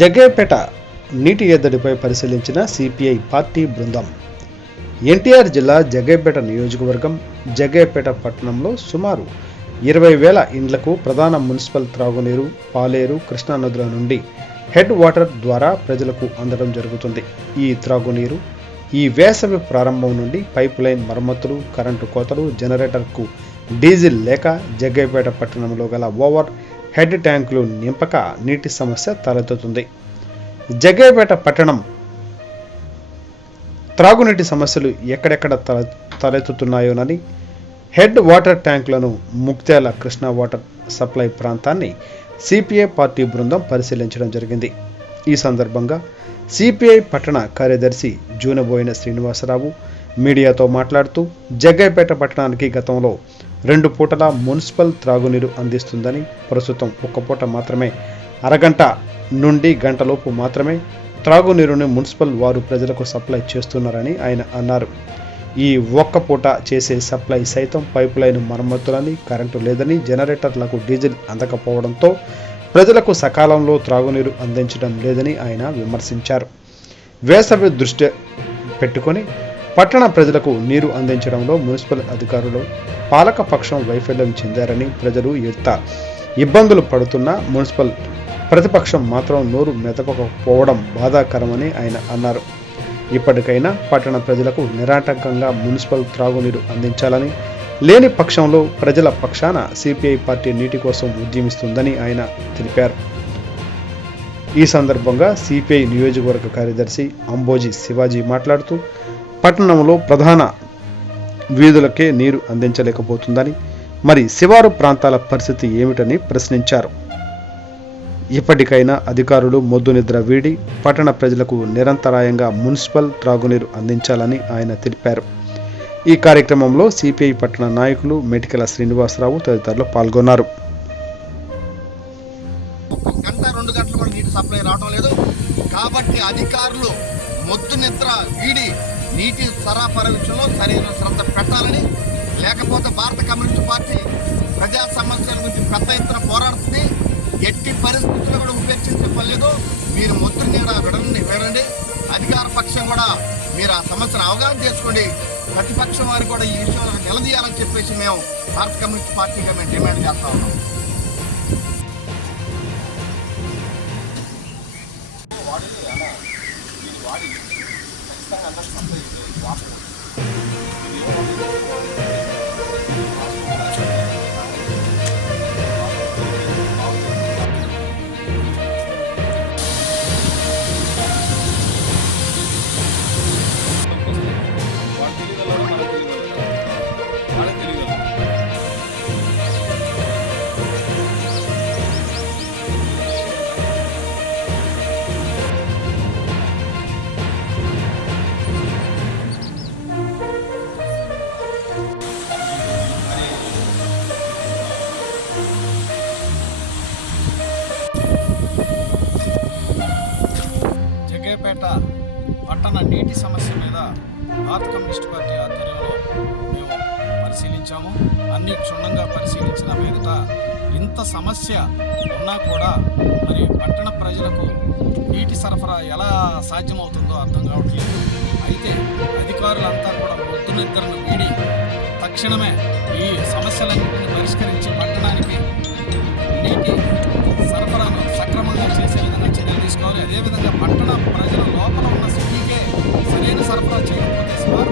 జగ్గయ్యపేట నీటి ఎద్దడిపై పరిశీలించిన CPI party బృందం. ఎన్టీఆర్ జిల్లా జగ్గయ్యపేట నియోజకవర్గం జగ్గయ్యపేట పట్టణంలో సుమారు 20,000 ఇండ్లకు ప్రధాన మున్సిపల్ త్రాగునీరు పాలేరు కృష్ణా నదుల నుండి హెడ్ వాటర్ ద్వారా ప్రజలకు అందడం జరుగుతుంది. ఈ త్రాగునీరు ఈ వేసవి ప్రారంభం నుండి పైప్ లైన్ మరమ్మతులు, కరెంటు కోతలు, జనరేటర్కు డీజిల్ లేక జగ్గయ్యపేట పట్టణంలో గల ఓవర్ హెడ్ ట్యాంకులు నింపక నీటి సమస్య తలెత్తుతుంది. జగ్గయ్యపేట పట్టణం త్రాగునీటి సమస్యలు ఎక్కడెక్కడ తలెత్తుతున్నాయోనని హెడ్ వాటర్ ట్యాంకులను ముక్త్యాల కృష్ణా వాటర్ సప్లై ప్రాంతాన్ని సిపిఐ పార్టీ బృందం పరిశీలించడం జరిగింది. ఈ సందర్భంగా సిపిఐ పట్టణ కార్యదర్శి జూనబోయిన శ్రీనివాసరావు మీడియాతో మాట్లాడుతూ జగ్గయ్యపేట పట్టణానికి గతంలో 2 పూటల మున్సిపల్ త్రాగునీరు అందిస్తుందని, ప్రస్తుతం 1 పూట మాత్రమే అరగంట నుండి గంటలోపు మాత్రమే త్రాగునీరుని మున్సిపల్ వారు ప్రజలకు సప్లై చేస్తున్నారని ఆయన అన్నారు. ఈ 1 పూట చేసే సప్లై సైతం పైప్ లైన్ మరమ్మతులని, కరెంటు లేదని, జనరేటర్లకు డీజిల్ అందకపోవడంతో ప్రజలకు సకాలంలో త్రాగునీరు అందించడం లేదని ఆయన విమర్శించారు. వేసవి దృష్టి పెట్టుకొని పట్టణ ప్రజలకు నీరు అందించడంలో మున్సిపల్ అధికారులు పాలకపక్షం వైఫల్యం చెందారని, ప్రజలు ఎంత ఇబ్బందులు పడుతున్నా మున్సిపల్ ప్రతిపక్షం మాత్రం నోరు మెదపకపోవడం బాధాకరమని ఆయన అన్నారు. ఇప్పటికైనా పట్టణ ప్రజలకు నిరాటంకంగా మున్సిపల్ త్రాగునీరు అందించాలని, లేని పక్షంలో ప్రజల పక్షాన సిపిఐ పార్టీ నీటి కోసం ఉద్యమిస్తుందని ఆయన తెలిపారు. ఈ సందర్భంగా సిపిఐ నియోజకవర్గ కార్యదర్శి అంబోజీ శివాజీ మాట్లాడుతూ పట్టణంలో ప్రధాన వీధులకే నీరు అందించలేకపోతుందని, మరి శివారు ప్రాంతాల పరిస్థితి ఏమిటని ప్రశ్నించారు. ఇప్పటికైనా అధికారులు మొద్దు నిద్ర వీడి పట్టణ ప్రజలకు నిరంతరాయంగా మున్సిపల్ త్రాగునీరు అందించాలని ఆయన తెలిపారు. ఈ కార్యక్రమంలో సిపిఐ పట్టణ నాయకులు మెటికల శ్రీనివాసరావు తదితరులు పాల్గొన్నారు. గంట 2 గంటలు కూడా నీటి సప్లై రావడం లేదు కాబట్టి అధికారులు మొద్దు నిద్ర వీడి నీటి సరఫరా విషయంలో సరైన శ్రద్ధ పెట్టాలని, లేకపోతే భారత కమ్యూనిస్ట్ పార్టీ ప్రజా సమస్యల గురించి పెద్ద ఎత్తున పోరాడుతుంది. ఎట్టి పరిస్థితుల్లో కూడా ఉపేక్షించే పర్లేదు. మీరు మొత్తం విడండి. అధికార పక్షం కూడా మీరు ఆ సమస్యను అవగాహన చేసుకోండి. ప్రతిపక్షం వారు కూడా ఈ విషయంలో నిలదీయాలని చెప్పేసి మేము భారత కమ్యూనిస్ట్ పార్టీగా మేము డిమాండ్ చేస్తా ఉన్నాం. జగ్గయ్యపేట పట్టణ నీటి సమస్య మీద భారత కమ్యూనిస్ట్ పార్టీ ఆధ్వర్యంలో మేము పరిశీలించాము. అన్ని క్షుణ్ణంగా పరిశీలించిన మీదట ఇంత సమస్య ఉన్నా కూడా మరి పట్టణ ప్రజలకు నీటి సరఫరా ఎలా సాధ్యమవుతుందో అర్థం కావట్లేదు. అయితే అధికారులంతా కూడా మొద్దు నిద్రను వీడి తక్షణమే ఈ సమస్యలన్నింటినీ పరిష్కరించి పట్టణానికి నీటి సరఫరాను సక్రమంగా చేసే విధంగా చర్యలు తీసుకోవాలి. అదేవిధంగా పట్టణ ప్రజల లోపల ఉన్న సిటీకే సరైన సరఫరా చేయకపోతే శివారు